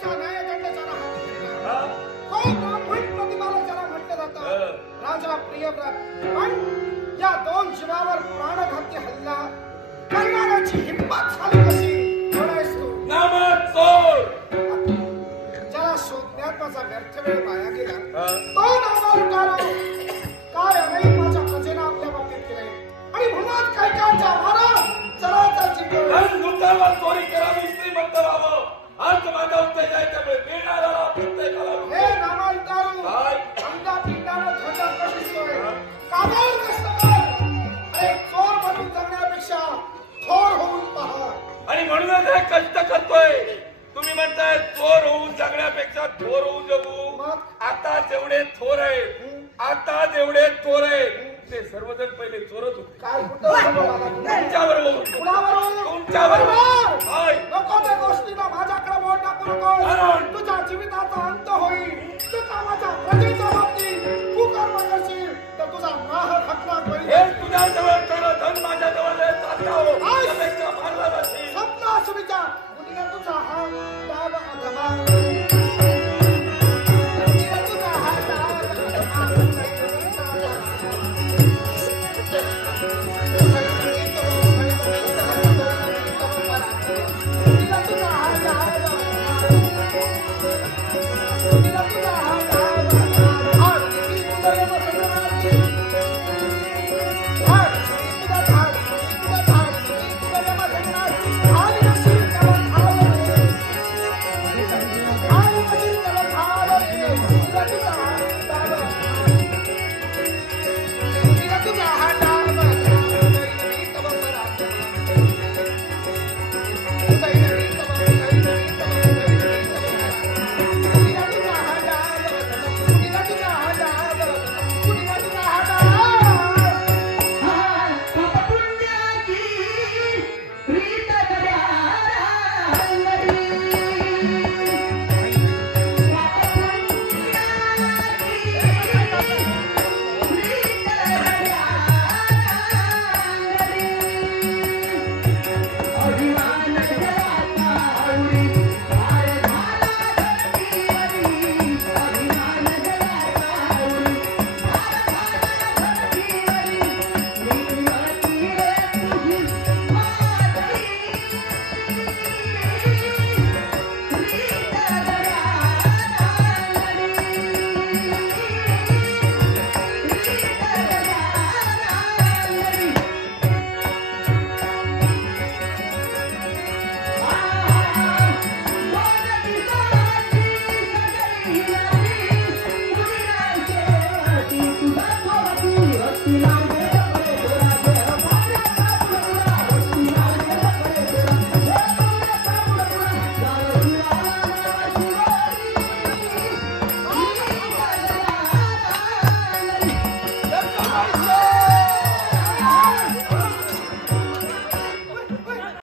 पद्धतीचा न्यायदंड ज्याला हाती घेतला, तो ब्राह्मण प्रतिभाला ज्याला म्हटलं जातं, राजा प्रियव्रत. पण या दोन जीवावर प्राणघाती हल्ला करणाऱ्याची हिंमत झाली कशी म्हणायस तू? ज्याला शोधण्यात माझा व्यर्थ वेळ वाया गेला, तो नामा उतारा. काय अनेक माझ्या प्रजेनं आपल्या बाबतीत केले आणि म्हणून काही काळच्या मारा चराचा जिंकला. चोरी करावी, श्रीमंत व्हावं, आज माझा उद्देश आहे. त्यामुळे मिळणारा प्रत्येकाला हे नामा उतारू अंगा पिंडानं ध्वजा दिसतोय. कामावर कष्ट कर. अरे चोर म्हणून जगण्यापेक्षा थोर होऊन पहा. आणि म्हणूनच हे कष्ट करतोय. तुम्ही म्हणताय चोर होऊन जगण्यापेक्षा थोर होऊन जगू. आता जेवढे थोर आहे, आता जेवढे चोर आहे, ते सर्वजण पहिले चोरच होते. काय तुमच्याबरोबर नको त्या गोष्टीला माझ्याकडे बोट टाकू नको. तुझ्या जीविताचा अंत होईल. तू कामाच्या प्रजेच्या बाबतीत तू कर्म करशील तर तुझा नाह खटला होईल. हे तुझ्या जवळ थोडं धन माझ्या जवळ मारला जातील. स्वप्न सुविचार मुलीला तुझा हा दाब अधमा.